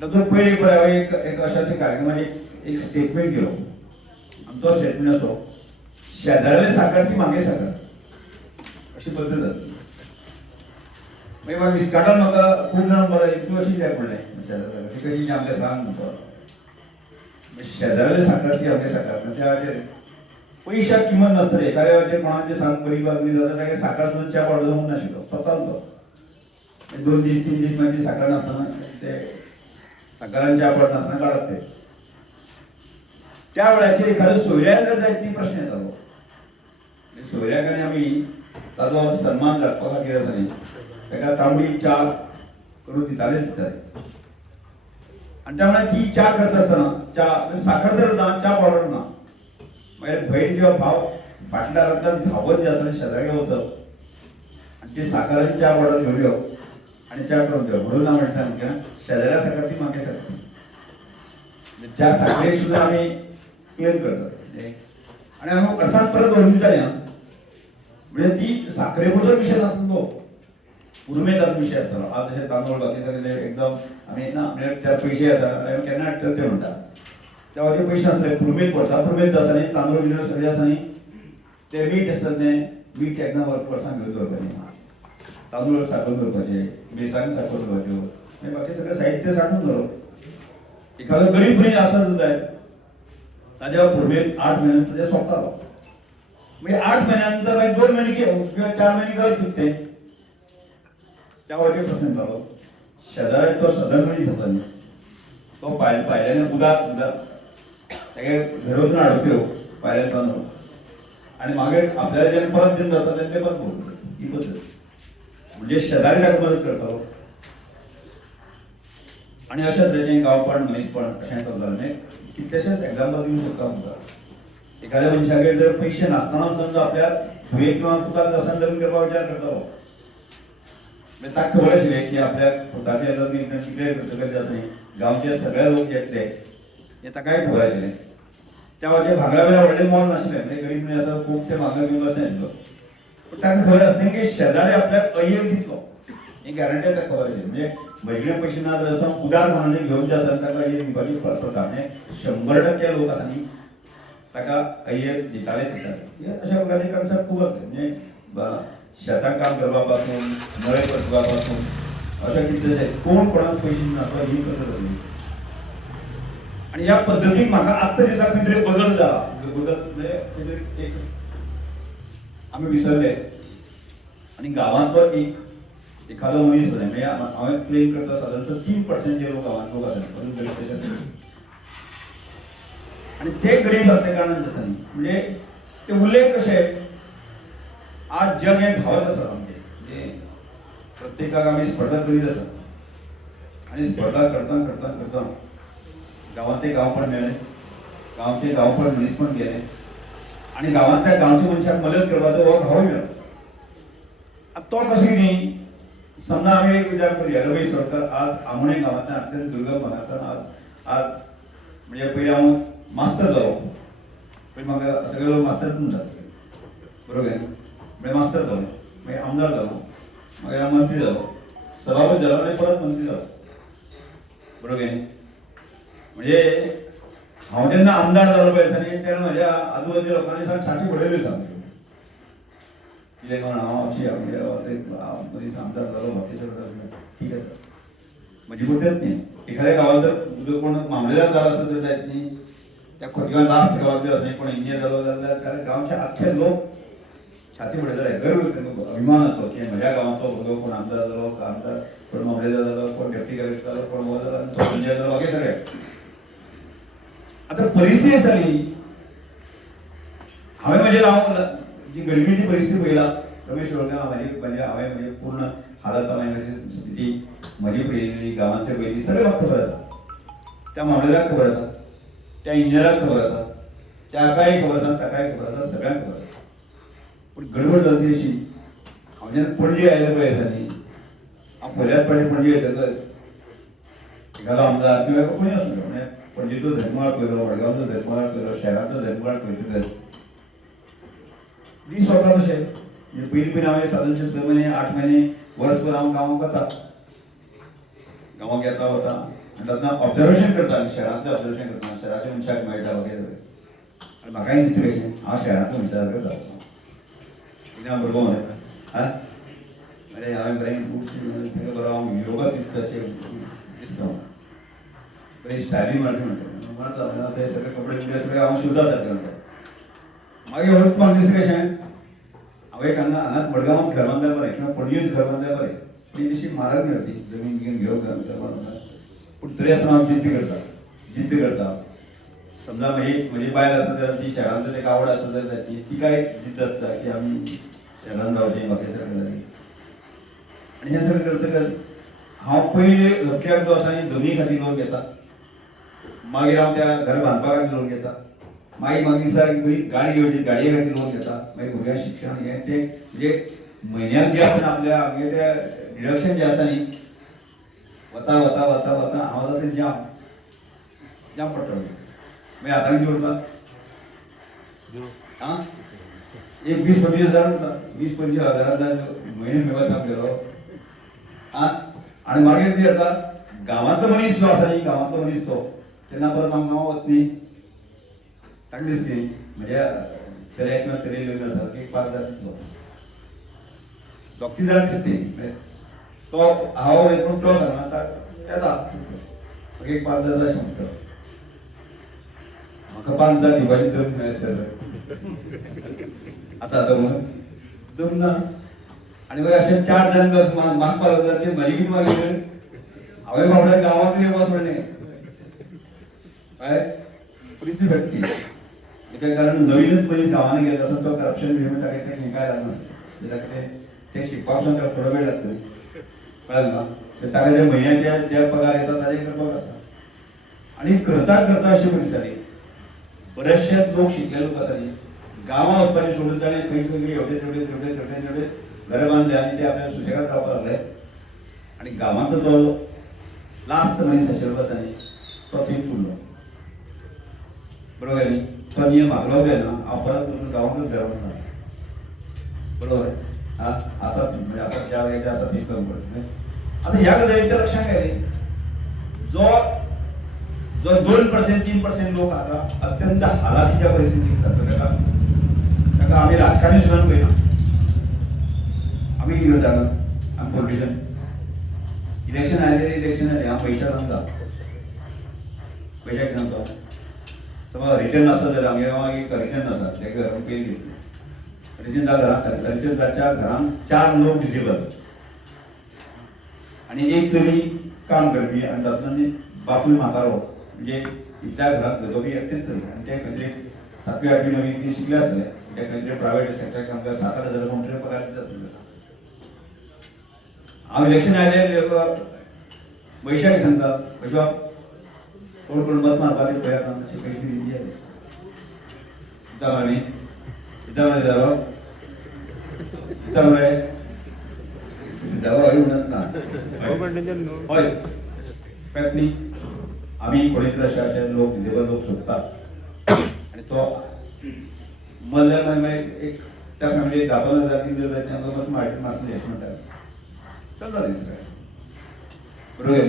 तातूंत पयलीं पळय हांवें एक अशाचे कार्यक्रमान एक स्टेटमेंट केलो आनी तो स्टेटमेंट असो शेजारले साकर ती मागे साकर अशी पद्दत जाता मागीर विस्काटान म्हाका खूब जाण बरं तूं अशी कित्याक म्हणलें ती कशी आमकां सांग म्हणटा शेजारले साकर ती आमगे साकर म्हणजे हाचेर पयशाक किंमत नासतली एखाद्या वेळाचेर कोणाचें सांग बरी बातमी जाता ताका साकर सुद्दां च्या पावडर जमूंक नाशिल्लो स्वताच तो 2 दीस 3 दीस मागीर साकर नासतना ते साकरान च्या पावडर नासतना काडप ते त्या वेळाचेर एखाद्या सोयऱ्याक जर जायत ती प्रश्न येतालो सोयऱ्याक आनी आमी ताचो सन्मान राखपा खातीर आसा न्ही ताका तांबडी च्या करून दिताले आनी त्या ती च्या करता आसतना च्या साखर जर ना च्या पावडर ना मागीर भयण किंवा भाव फाटल्या रातान धांवत जे आसा शेजाऱ्याक वचप आनी ती साखर आनी च्या पावडर घेवन येवप आनी च्या करून दिवप म्हणून हांव म्हणटा आमकां शेजाऱ्या साखर ती मागे साखर त्या साखरेक सुद्दां आमी क्लेम करतात आनी हांव अर्थात परत व्हरून दितालें म्हणजे ती साखरे बद्दल विशय नासलो उर्मेदात विषय आसतालो आज जशें तांदूळ बाकी सगळे एकदम आमी ना म्हणजे त्या पयशे आसा केन्ना हाडटा ते म्हणटा त्या वाजे पयशे नासले पुरमेत वर्सा पुरमेत आसा न्ही तांदूळ बिंदूळ सगळे आसा न्ही ते मीठ आसता न्ही मीठ एकदम वर्सांक घेवन दवरपाचें तांदूळ साठोवन दवरपाचें मिरसांग साठोवन दवरच्यो आनी बाकी सगळें साहित्य साठोवन दवरप एखादो गरीब मनीस आसा जाल्यार ताच्या पुरमेत 8 म्हयने ताजे सोंपतालो मागीर 8 म्हयन्यानंतर मागीर 2 म्हयने किंवा 4 म्हयने घाल कितें त्या वाटेर प्रश्न येतालो शेजाऱ्याक तो सदन मनीस आसा न्ही तो पायल्याने उदाक ताका घरा वचून हाडप येवं पायल्या तांदूळ आनी मागीर आपल्याला जेन्ना परत दिवन जाता तेन्ना ते परत पळोवप ही पद्दत म्हणजे शेजारी ताका मदत करतालो आनी अशें तरेचें गांवपण मनीसपण अशें करतालें कितलेशेच एग्जांपल दिवंक शकता आमकां एखाद्या मनशागेर जर पयशे नासतना सुद्दां आपल्या धुवे किंवा पुताक दर्शन लग्न करपाक विचार करतालो ताका खबर आशिल्लें की आपल्या पुताचें लग्न कितें करतकच आसा न्ही गांवचे सगळे लोक येतले हें ताकाय खबर आशिल्लें त्या वेळाचेर भांगरा वेळार व्हडलें मोल नाशिल्लें म्हणजे गरीब मनीस आसा खूब ते भांगर घेवन बसनाशिल्लो पूण ताका खबर आसलें की शेजारी आपल्याक अय्यर दितलो ही गॅरंटी ताका खबर आशिल्ली म्हणजे म्हजे कडेन पयशे ना जाल्यार उदार म्हणून घेवन जे आसा ताका अय्यर दिवपाची प्रथा म्हणजे 100% लोक आसा न्ही ताका अय्यर दिताले अशा प्रकारचे कन्सेप्ट खूब आसले म्हणजे शेतांत काम करपा पासून मळे करपा पासून अशें कितलेशे कोण कोणाक पयशे नासलो ही पद्दत जाली आनी ह्या पद्दतीक म्हाका आत्तां दिसा खंय तरी बदल जाला बदल म्हणजे खंय तरी एक आमी विसरले आनी गांवांतलो एखादो मनीस म्हणजे हांवें क्लेम करता सादारण 3% जे लोक गांवांत लोक आसात अजून गरीब तशेंच आनी ते गरीब असल्या कारणान आसा न्ही म्हणजे ते उरले कशे आज जग हें धांवत आसा म्हणजे प्रत्येकाक आमी स्पर्धा करीत आसा आनी स्पर्धा करता करता करता गांवांतले गांवपण मेळ्ळे गांवचे गांवपण मनीसपण गेले आनी गांवांतल्या गांवच्या मनशाक मदत करपाचो हो भाव मेळ्ळो आतां तो कसो न्ही समजा आमी एक विचार करूया रमेश सरकार आज आमोणे गांवांतल्यान अत्यंत दुर्गम भागांतल्यान आज म्हणजे पयलीं हांव मास्तर जालो पयलीं म्हाका सगळे लोक मास्तर म्हणटात बरोबर मागीर मास्तर जालो मागीर आमदार जालो मागीर हांव मंत्री जालो सभापती जालो आनी परत मंत्री जालो बरोबर म्हणजे हांव जेन्ना आमदार जालो पळय न्ही तेन्ना म्हाज्या आजूबाजूच्या लोकांनी छाती बडयल्यो सामक्यो कितें कारण हांव अशी मनीस आमदार जालो बाकी सगळें ठीक आसा म्हजी गोटेच न्ही एखाद्या गांवांत जर कोण मामलेदार जालो आसत जर जायत न्ही त्या खोटगांव लास्ट गावातले असे कोण इंजिनियर जालो जाल्यार कारण गांवचे आख्खे लोक छाती फडयताले गर्व अभिमान असतो की म्हज्या गांवांत तो भुरगो कोण आमदार जालो आमदार कोण मामलेदार जालो कोण डेप्टी कलेक्टर जालो कोण हो जालो तो इंजिनियर जालो वगैरे सगळे आता परिस्थिती जाली हांवें म्हणजे जी गरिबीची परिस्थिती पळयला रमेश वळकर म्हणजे हांवें म्हणजे पूर्ण हालत हांवें स्थिती म्हजी पळयली गांवांतली पळयली सगळें म्हाका खबर आसा त्या मामलेदाराक खबर आसा त्या इंजिनियराक खबर आसा त्याकाय खबर आसा ताकाय खबर आसा सगळ्यांक खबर आसा पूण गडबड जाली ती अशी हांव जेन्ना पणजे आयले पळय न्ही हांव पयल्याच फावटी पणजे येतकच एखादो आमदार किंवा कोणी आसूं म्हणजे पणजेचो धर्मवाळ पळयलो मडगांवचो धर्मवाळ पळयलो शहराचो धर्मवाळ पळयतकच दीस वता तशें म्हणजे पयलीं हांवें सादारणशे 6 म्हयने 8 म्हयने वर्सभर हांव गांवांक वता गांवांक येता वता आनी तातूंत ऑब्जर्वेशन करता आनी शहरांतलें ऑब्जर्वेशन करता शहराच्या मनशाक मेळटा वगैरे आनी म्हाकाय दिसता कशें हांव शहरांतल्या मनशा सारको जाता कित्याक बरोबर म्हणटा अरे हांवें बरें बरो हांव योगा दिसता बरी स्टायली म्हणटा ते सगळे कपडे सगळे हांव शिवता सारके म्हणटा मागीर हळूच म्हाका दिसता कशें हांव एक हांगाच मडगांवांत घर बांदल्यार बरें किंवा पणजेच घर बांदल्यार बरें ती तशी म्हारग मेळटी जमीन घेवन घर बांदता पूण तरी आसतना हांव जिद्द करता समजा म्हजी बायल आसा जाल्यार ती शहरांत ताका आवड आसा जाल्यार ती काय जिद्द आसता की आमी शहरांत रावचें बाकी सगळें जालें आनी हें सगळें करतकच हांव पयलीं झपक्याक जो आसा न्ही जमनी खातीर लोन घेता मागीर हांव त्या घर बांदपा खातीर लोन घेता मागीर दिसा गाडी घेवची गाडये खातीर लोन घेता मागीर भुरग्यां शिक्षण हें तें म्हणजे म्हयन्याक जें आसा आपल्या आमगे तें डिडक्शन जें आसा न्ही वता वता वता वता हांव जाता तें जाम पडटलो मागीर हातान कितें उरता आं एक 20-25 हजार उरता 20-25 हजारांतल्यान म्हयने खंय आपल्यालो आं आनी मागीर कितें जाता गांवांतलो मनीस जो आसा न्ही गांवांतलो मनीस तो तेन्ना परत हांव गांवांत वता न्ही ताका दिसता न्ही म्हज्या चलयाक किंवा चलयेक लग्न आसा एक 5,000 दितलो दोग-तीन जाण दिसता तो हांव एकूण तो सांगता येता म्हाका एक 5,000 अशें म्हणटा म्हाका 5,000 दिवपाची दम मेळसर आसा दम ना आनी मागीर अशें 4 जाण मागपाक लागला ते म्हाजी कितें मागीर हांवें बाबड्या गांवांत येवपाक म्हणलें काय परिस्थिती भेटली एका कारण नवीनच पयलीं गांवांनी गेलो आसा तो करप्शन बी ताका हें काय लागना ताका तें शिकपाक सुद्दां ताका थोडो वेळ लागतलो कळ्ळें ना ताका जे म्हयन्याचे जे पगार येता ताजे करपाक आसता आनी करता करता अशें करून दिसताली बरेचशे लोक शिकले लोक आसा न्ही गांवां वचपाचें सोडून ताणें खंय खंय एवढे घर बांदले आनी ते आपल्या सुशेगाद रावपाक लागले आनी गांवांतलो तो लास्ट मनीस आशिल्लो आसा न्ही तो थंय उरलो बरोबर न्ही तो नियम म्हाका ना हांव परत गांवांतूच घर बांदता बरोबर आं आसा म्हणजे आसा ज्या वेळेर आसा थंय कमी पडटा आतां ह्या गजालीच्या लक्षांत घे जो 2% 3% लोक आता अत्यंत हालाकीच्या परिस्थितीत जातात ताका आमी राजकारणी सुद्दां पळयना आमी कितें करता आमी पॉलिटिशन इलेक्शन आयलें हांव पयशां सांगता पयशाक सांगता समज रिटर्न आसा जाल्यार आमगे गांवांक एक रिटर्न आसा तेका घरान पयलीं घेतली रिटर्न घराच्या घरान 4 लोक डिसेबल आनी एक चली काम करपी आनी तातूंत बापूय म्हातारो म्हणजे इतल्या घरांत दोगी एकटेच चली आनी ते खंय 7वी 8वी 9वी शिकले आसले ते खंय प्रायवेट सेक्टर काम 7-8 हजार काउंटर पगार दिता आसले हांव इलेक्शन आयले पयशाक सांगता पयशा कोण कोण मत मारपाक पळयात मातशे पयशे दिवचे इता म्हणे जालो इता म्हळे सिद्धावा हय म्हणत ना हय पेपनी आमी कोणीतरी अशे लोक डिसेबल लोक सोदतात आनी तो मल्ल्यार मागीर एक त्या फॅमिलीक 10,000 3,000 मत मारतले अशें म्हणटात चलता दीस बरोबर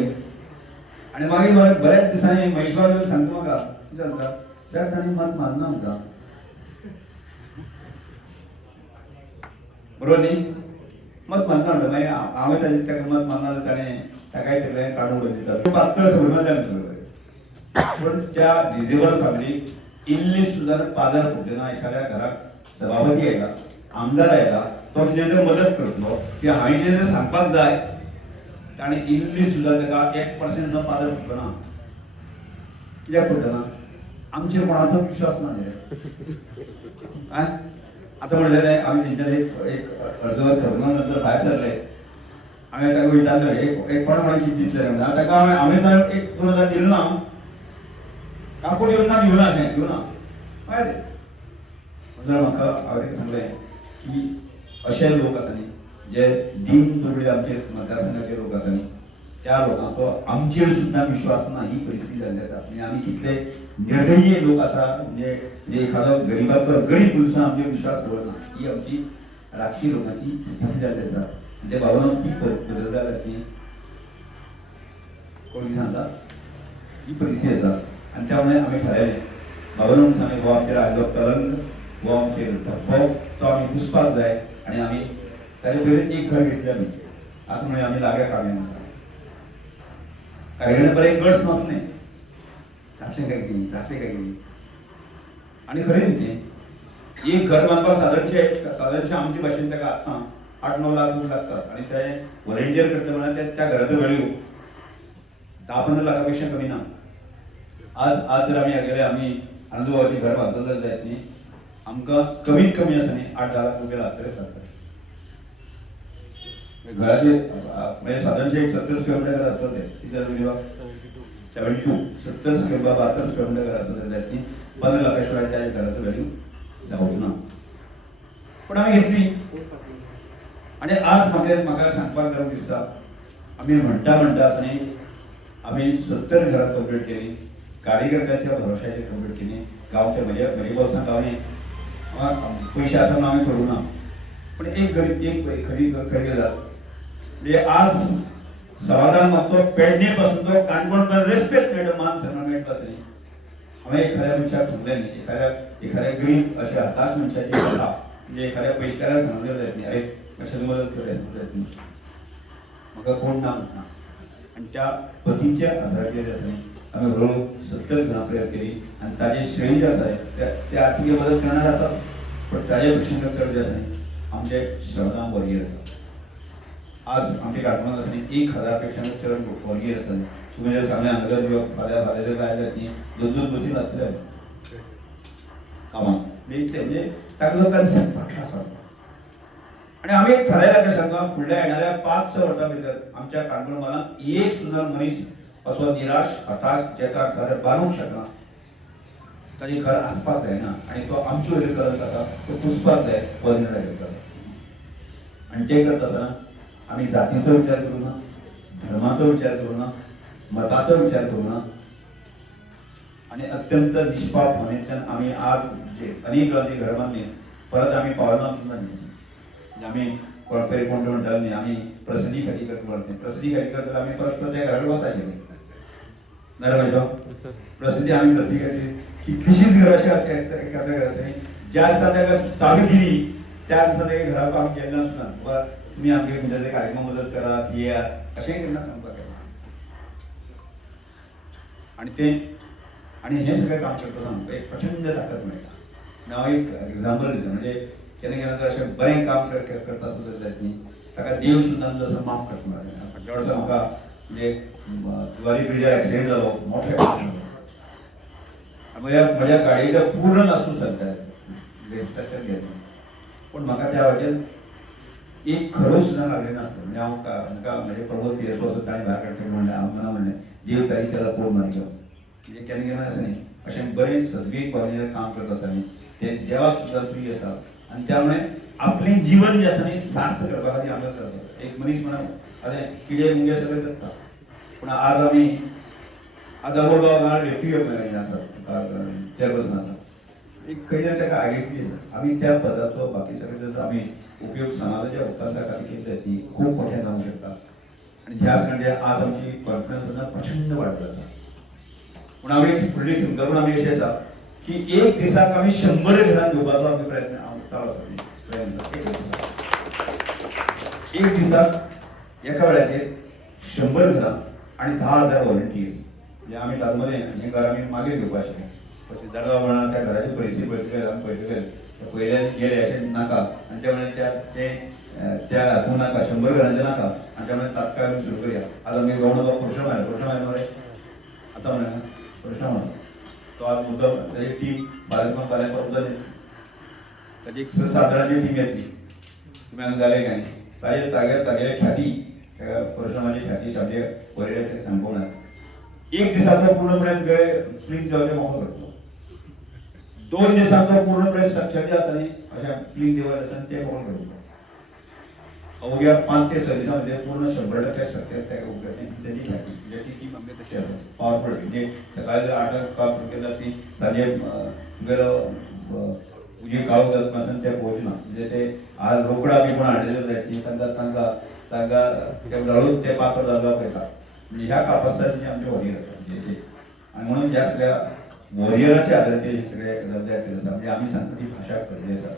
आनी मागीर बऱ्याच दिसांनी महेशबाब येवन सांगता म्हाका कितें सांगता सर तांणी मत मारना आमकां बरोबर न्ही मत मारना म्हणटा मागीर हांवें ताका मत मारना ताणें ताकाय तकलेन काडून उडोवन दिता पातळ खबर नासलें आमचे पूण त्या डिसेबल फॅमिलीक इल्ली सुद्धा पाजार फुटलेला एखाद्या घरात सभापती आयला आमदार आयला तो कितें मदत करतलो की हांवें कितें सांगपाक जाय ताणें इल्ली सुद्धा ताका 1% सुद्धा पाजार फुटलो ना कित्याक फुटना आमचेर कोणाचो विश्वास ना काय आता म्हणलें आमी तेंच्यानी एक अर्दवर खबरां नंतर भायर सरले हांवें ताका विचारलें एक कोण म्हणून कितें दिसलें म्हणून ताका हांवें एक 2000 दिलो ना कापूर येवन ना दिवना तें दिवना कळ्ळें म्हणजे म्हाका हांवें सांगलें की अशे लोक आसा न्ही जे दिन दुबळे आमचे मतदारसंघाचे लोक आसा न्ही त्या लोकांचो आमचेर सुद्दां विश्वास ना ही परिस्थिती जाल्ली आसा आनी आमी कितले निर्दयी लोक आसा म्हणजे एखादो गरीबाचो गरीब पुरुषां आमचेर विश्वास दवरना ही आमची राजकीय लोकांची स्थिती जाल्ली आसा ते भावना ती बदलता ती कोणी सांगता ही परिस्थिती आसा आनी त्या मुळे आमी थारायलें बाबांक सांगलें हो आमचेर आयलो कलंक हो आमचेर धप्पो तो आमी पुसपाक जाय आनी आमी ताचे पयलीं एक घर घेतलें आमी आतां म्हळ्यार आमी लागीं काडलें म्हणटा कांय बरें गट्स नासलें घातलें काय कितें आनी खरें न्ही तें एक घर बांदपाक सादारणशें आमचे भाशेन ताका आतां 8-9 लाख रुपया लागतात आनी ते व्हॉलंटियर करता म्हळ्यार त्या घराचो व्हॅल्यू 10-15 लाखा पेक्षा कमी ना आज जर आमी गेले आमी आनंदबाबाची घर बांदता जायत न्ही आमकां कमीत कमी आसा न्ही 8-10 लाख रुपया लागतले लागतात घराचे म्हणजे साधारणशे एक 70 स्क्वेअर मीटर घर असतं ते तिच्या 72 70 स्क्वेअर 72 स्क्वेअर मीटर घर असतं जायत न्ही 15 लाखाशिवाय त्या घराचं व्हॅल्यू जावंक ना पण आमी घेतली आणि आज म्हाका सांगपाक गरज दिसता आमी म्हणटा आसा न्ही आमी 70 घरां कंप्लीट केली कार्यकर्त्याच्या भरोशाचेर कंप्लीट केली गांवच्या म्हजे बोल्सांत गांवनी पयशे आसा म्हणून आमी करूं ना पण एक गरीब एक खरी गजाल म्हणजे आज समाधान मागतो पेडणे पासून तो काणकोण रेस्पेक्ट मेळटा मान सन्मान मेळटा न्ही हांवें एखाद्या मनशाक सांगलें न्ही एखाद्या गरीब अशा हताश मनशाची कथा म्हणजे एखाद्या पयशकाराक सांगलें जायत न्ही अरे कशाची मदत करूं जायत न्ही म्हाका कोण ना म्हणटा आनी त्या पतीच्या आधाराचेर आसा न्ही आमी हळू 70 घरां तयार केली आनी ताजे श्रेय जे आसा ते आर्थीक मदत करणारे आसा पण ताजे पेक्षा चड जे आसा न्ही आमचे श्रमदान वर्गीय आसा आज आमच्या काणकोणांत आसा न्ही 1000 पेक्षा चड वर्गीय आसा तुमी जर सांगलें हांगा जर फाल्यां जर लायले न्ही 2 बसी लागतले कामाक म्हणजे ताका जो कन्सेप्ट पटला आसा आनी आमी एक थारायला कशें सांगता फुडल्या येणाऱ्या 5-6 वर्सां भितर आमच्या काणकोण मनात एक सुद्दां मनीस असो निराश हताश जेका घर बांदूंक शकना ताजें घर आसपाक जायना आनी तो आमचे वयर करत आसा तो पुसपाक जाय हो निर्णय घेतला आनी ते करता आसतना आमी जातीचो विचार करूं ना धर्माचो विचार करूं ना मताचो विचार करूं ना आनी अत्यंत निष्पाप भावनेंतल्यान आमी आज जे अनेक वेळांची घर बांदली परत आमी पावना सुद्दां न्ही आमी कोणतरी कोण म्हणटाले न्ही आमी प्रसिद्धी खातीर करता म्हणटा प्रसिद्धी खातीर करता आमी परस्पर त्या घराकडे वता आशिल्लीं नारायण प्रसिद्धी आमी प्रसिद्धी खातीर कितलीशींच घरां अशी एखाद्या घरांनी ज्या दिसा ताका चावी दिली त्या दिसा ताका घराक आमी गेल्ले नासना वा तुमी आमगे खंयच्या कार्यक्रम मदत करात येयात अशेंय केन्ना सांगपाक येना आनी हें सगळें काम करतना आमकां एक प्रचंड ताकद मेळटा हांव एक एग्जाम्पल दिता म्हणजे केन्ना केन्ना जर अशें बरें काम करता सुद्दां जायत न्ही ताका देव सुद्दां जसो माफ करता म्हळ्यार फाटल्या वर्सा म्हाका म्हणजे दिवारी ब्रिजार एक्सिडेंट जालो मोठ्या म्हज्या गाडयेच्या पूर्ण नासून सरता पूण म्हाका त्या वाटेन एक खरो सुद्दां लागलें नासलो म्हणजे हांव म्हाका म्हणजे प्रमोद पियेसो आसा ताणें भायर काडटले म्हणलें हांव मना म्हणलें देव तारी त्याला पळोवन मारलो म्हणजे केन्ना केन्ना आसा न्ही अशें बरें सद्वीक भावनेन काम करता आसा न्ही तें देवाक सुद्दां प्रिय आसा आनी त्यामुळे आपलें जीवन जें आसा न्ही सार्थ करपा खातीर आमकां करता एक मनीस म्हणून अशें कितें मुगे सगळें करता पूण आज आमी आतां बाबा व्यक्ती आसा चेअरपर्सन आसा एक खंय तरी ताका आयडेंटिटी आसा आमी त्या पदाचो बाकी सगळे जर आमी उपयोग समाजाच्या उपकारता खातीर केले ती खूब मोठ्या जावंक शकता आनी ह्याच म्हणजे आज आमची कॉन्फिडन्स सुद्दां प्रचंड वाडलो आसा पूण आमी फुडली संकल्पना आमी अशी आसा की एक दिसाक आमी 100 घरां घेवपाचो आमचो प्रयत्न चालू आसा एक दिसाक एका वेळाचेर 100 घरां आनी 10,000 व्हॉलंटियर्स म्हणजे आमी तातूंत हें घर आमी मागीर घेवपाक शकता सिद्धार्थ म्हणा त्या घराची परिस्थिती पहिले गेले असे नाका आणि त्यामुळे त्या हातून नाका 100 घरांचे नाका आणि त्यामुळे तात्काळ आम्ही सुरू करूया. आज आम्ही गौण कृष्ण आहे आता म्हणा कृष्ण म्हणा तो आज मुद्दाम त्याची टीम बालेकर त्याची एक 6-7 टीम येतली तुम्ही हांगा जाले काय तागे ख्याती त्या परशुरामाची ख्याती शाब्दे वरेडे सांगवणार. एक दिसाचो पूर्णपणे स्प्लिंग देवाचे मोह करतो. 2 दिसांचो पूर्णपणे स्ट्रक्चर आसा न्ही अशा स्प्लिंग देवा आसा ते मोह करतो. अवघ्या 5 ते 6 दिसांमध्ये पूर्ण 100% स्ट्रक्चर त्या त्याची ख्याती ज्याची टीम आमगे तशी आसा पॉवरफुल. म्हणजे सकाळी जर 8 काम सुरू केलं ती सांजे उजी गाव जात नसून ते पोहोचना. म्हणजे ते आज रोकडा बी पण हाडलेलो जायची तांकां हळूच ते पात्र जावपाक पळयता. म्हणजे ह्या कापासतांची आमचे वॉरियर आसा आणि म्हणून ह्या सगळ्या वॉरियराच्या आधाराचेर सगळे दर्जाचेर आसा. म्हणजे आम्ही सांगता ती भाशा खरी आसा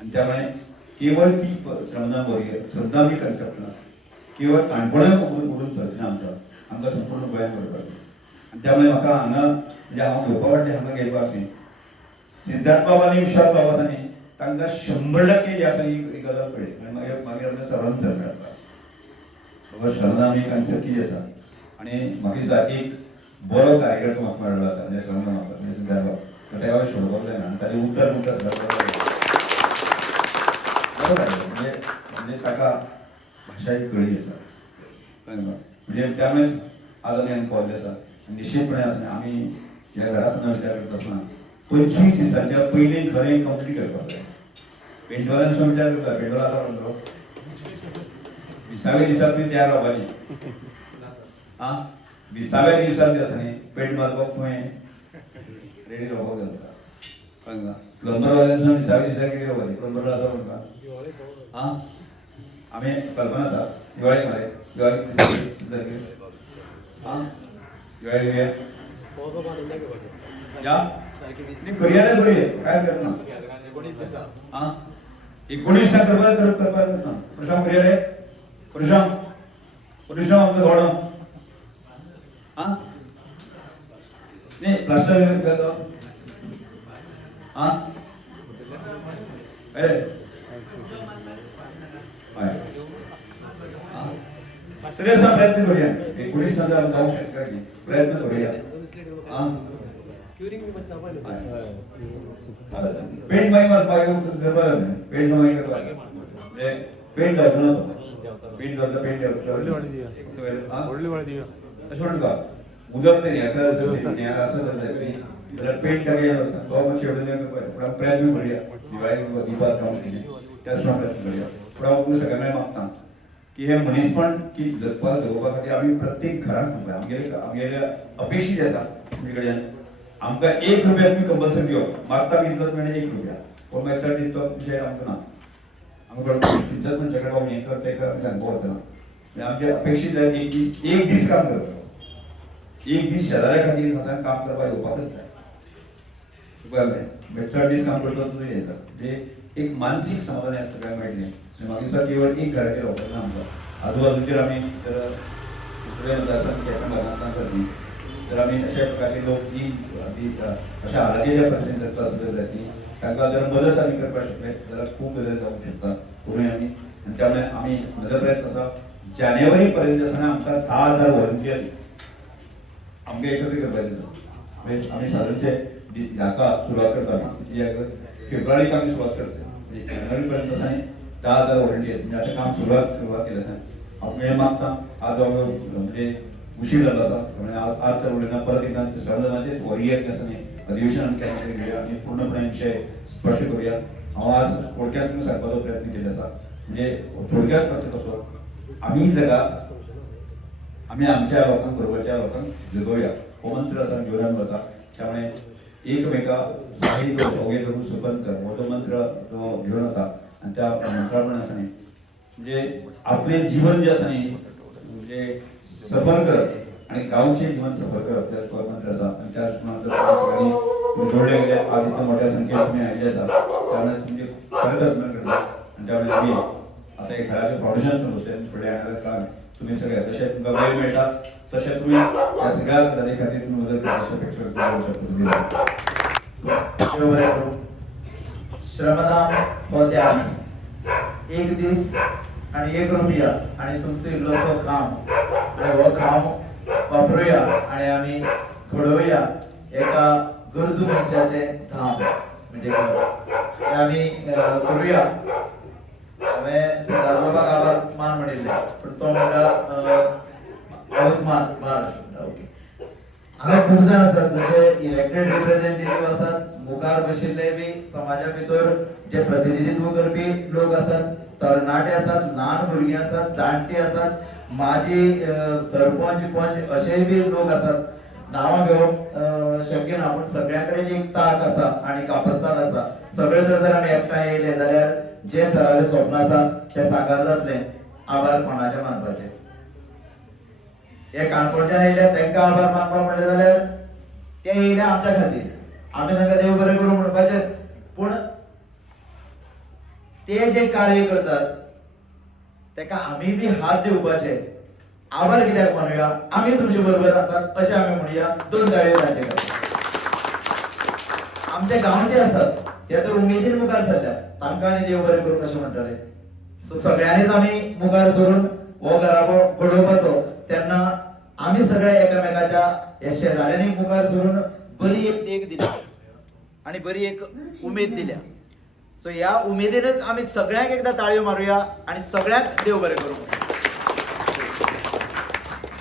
आणि त्यामुळे केवळ ती श्रमदान वॉरियर श्रमदान बी कन्सेप्ट ना केवळ काणकोणाक उडून चलचें आमकां संपूर्ण गोंयांत करपाक. आणि त्यामुळे म्हाका हांगा म्हणजे हांव घेवपा वाटलें हांगा गेलो अशें सिद्धार्थ बाबा आणि विश्वास बाबा आसानी तांकां 100% आसा ही गजाल कळ्ळी. मागीर आमकां सर्वांक मेळटा बाबा श्रमदान ही कन्सेप्ट कितें आसा आणि म्हाका दिसता एक बरो कार्यकर्तो म्हाका मेळ्ळो आसा म्हणजे श्रमदान म्हाका म्हणजे सिद्धार्थ बाबा सो ताका हांवें सोडपाक जायना आनी ताचें उत्तर म्हणजे ताका भाशा ही कळ्ळी आसा म्हणजे त्यामुळे आज आमी हांगा पावल्ले आसा. निश्चितपणे आसा आमी ह्या घरासून विचार करता आसतना 25 दिसांच्या पयलीं खरें कंप्लीट करपाक जाय. पेंटवाल्यांचो विचार करता पेंटवाल आसा म्हणटलो 20व्या दिसा तुवें तयार रावपाची 20व्या दिसा जे आसा न्ही पेंट मारपाक तुवें रेडी रावपाक जाता कळ्ळें. प्लंबरवाल्यांचो 20व्या दिसा कितें रावपाची प्लंबर आसा म्हणटा आमी कल्पना आसा दिवाळी मरे दिवाळी दिवाळी या करियर बरी काय करना 19 दिसा करपाक जाता. प्रशांत करियर आहे प्रशांत आमचं घोडो नाही प्लास्टर करतो अरे तरी असा प्रयत्न करूया 19 दिसांचा जाऊ शकता की प्रयत्न करूया. पेंट मागीर मारपाक करपाक पेंट मागीर करपाक पेंट जावचो ना पेंट जाता पेंट अशें म्हणटा उदक तरी हेका आसा जाल्यार पेंट काय तो मातशें प्रयत्न करूया दिवाळी दिवपाक त्याच प्रयत्न करूया. पूण हांव सगळ्यांना मागता की हे मनीसपण की जगपाक जगोवपा खातीर आमी प्रत्येक घराक सांगता आमगेले अपेक्षीत आसा तुमचे कडल्यान आमकां 1 रुपया तुमी कंपल्सरी दिवप मागता इज्जत मेळ्ळी 1 रुपया कोण मागीर चड दिता तुमचे आमकां ना आमकां इज्जत म्हणजे कडेन बाबा हें कर तें कर आमी सांगपा वचना. आमचे अपेक्षीत जाय एक दीस काम करप 1 दीस शेजाऱ्या खातीर काम करपाक येवपाकच जाय कळ्ळें. चड दीस काम करता तुमी येता म्हणजे एक मानसीक समाधान ह्या सगळ्यांक मेळटलें. म्हाका दिसता केवळ एक घराचेर रावपाक ना आमकां आजूबाजूचेर आमी जर जर आमी अशा प्रकारचे लोक अशा हालाकीच्या परिस्थितीत जगता सुद्दां जाय ती तांकां जर मदत आमी करपाक शकले जाल्यार खूब गजाली जावंक शकता करूया आमी. आनी त्यामुळे आमी म्हजो प्रयत्न आसा जानेवारी पर्यंत आसतना आमकां 10,000 व्हॉलंटियर्स आमकां एकत्र करपाचे आसा. आमी सादारणचे हाका सुरवात करता फेब्रुवारीक आमी सुरवात करता म्हणजे जानेवारी पर्यंत आसा 10,000 व्हॉलंटियर्स म्हणजे आतां काम सुरवात केलें आसा. हांव वेळ मागता आज म्हणजे उशीर जालो आसा त्यामुळे आज चल उलयना परत एकदा श्रमदानाचेच वॉरियर जे आसा न्ही अधिवेशन आमी केन्ना घेवया आनी पूर्णपणे विशय स्पश्ट करूया. हांव आज थोडक्यात सांगपाचो प्रयत्न केलो आसा म्हणजे थोडक्यात प्रयत्न कसो आमी जगा आमी आमच्या लोकांक बरोबरच्या लोकांक जगोवया हो मंत्र आसा घेवन वता. त्यामुळे एकमेका साहित्य ओगे धरून सुपंत हो जो मंत्र तो घेवन वता आणि त्या मंत्रा पण आसा न्ही म्हणजे आपले जीवन जे आसा न्ही म्हणजे सफर करप आणि गांवचे जीवन सफर करप त्या मंत्र आसा आणि त्या ठिकाणी जोडले गेले आज इतल्या मोठ्या संख्येन तुमी आयिल्ले आसा त्यामुळे तुमचे खरेंच अभिमान करता. आणि त्यामुळे आमी आता एक घराचे फाउंडेशन समजते फुडें येणारें काम तुमी सगळे जशें तुमकां वेळ मेळटा तशें तुमी ह्या सगळ्या गजाली खातीर तुमी मदत करपाची अपेक्षा करूं शकता. देव बरें करूं. श्रमदान हो ध्यास, एक दीस आणि 1 रुपया आणि तुमचो इल्लोसो काम आणि हो काम वापरूया आणि आम्ही घडोवया एका गरजू मनशाचे धाम म्हणजे घर. हे आम्ही करूया. हांवें सिद्धार्थ बाबाक आभार मान म्हणिल्ले पण तो म्हणटा हाऊस मान ओके. हांगा खूब जाण आसात जशे इलेक्टेड रिप्रेझेंटेटिव्ह आसात, मुखार बशिल्ले बी समाजा भितर जे प्रतिनिधित्व करपी लोक आसात, तरणाटे आसात, ल्हान भुरगीं आसात, जाणटी आसात, माजी सरपंच पंच अशेय बी लोक आसात. नांवां घेवप शक्य ना पण सगळ्यां कडेन एक ताक आसा आणि कापस्ताद आसा. सगळे जर आमी एकठांय येयले जाल्यार जे सराचें स्वप्न आसा ते साकार जातले. आभार कोणाचे मानपाचे. हे काणकोणच्यान येयले तांकां आभार मानपाक म्हणले जाल्यार ते येयले आमच्या खातीर. आमी तांकां देव बरें करूं म्हणपाचेच पूण ते जे कार्य करतात ताका आमी बी हात दिवपाचे. आभार कित्याक मानूया, आमी तुमचे बरोबर आसात अशें आमी म्हणुया. 2 ताळयो तांचे खातीर. आमचे गांवचे आसात ते तर उमेदीन मुखार सरल्यात, तांकां आनी देव बरें करूं अशें म्हणटाले. सो सगळ्यांनीच आमी मुखार सरून हो घराबो घडोवपाचो. तेन्ना आमी सगळे एकामेकाच्या या शेजाऱ्यांनी मुखार सरून बरी एक देख दिली आणि बरी एक उमेद दिल्या. सो ह्या उमेदीनच आमी सगळ्यांक एकदा ताळयो मारूया आणि सगळ्यांक देव बरें करूं.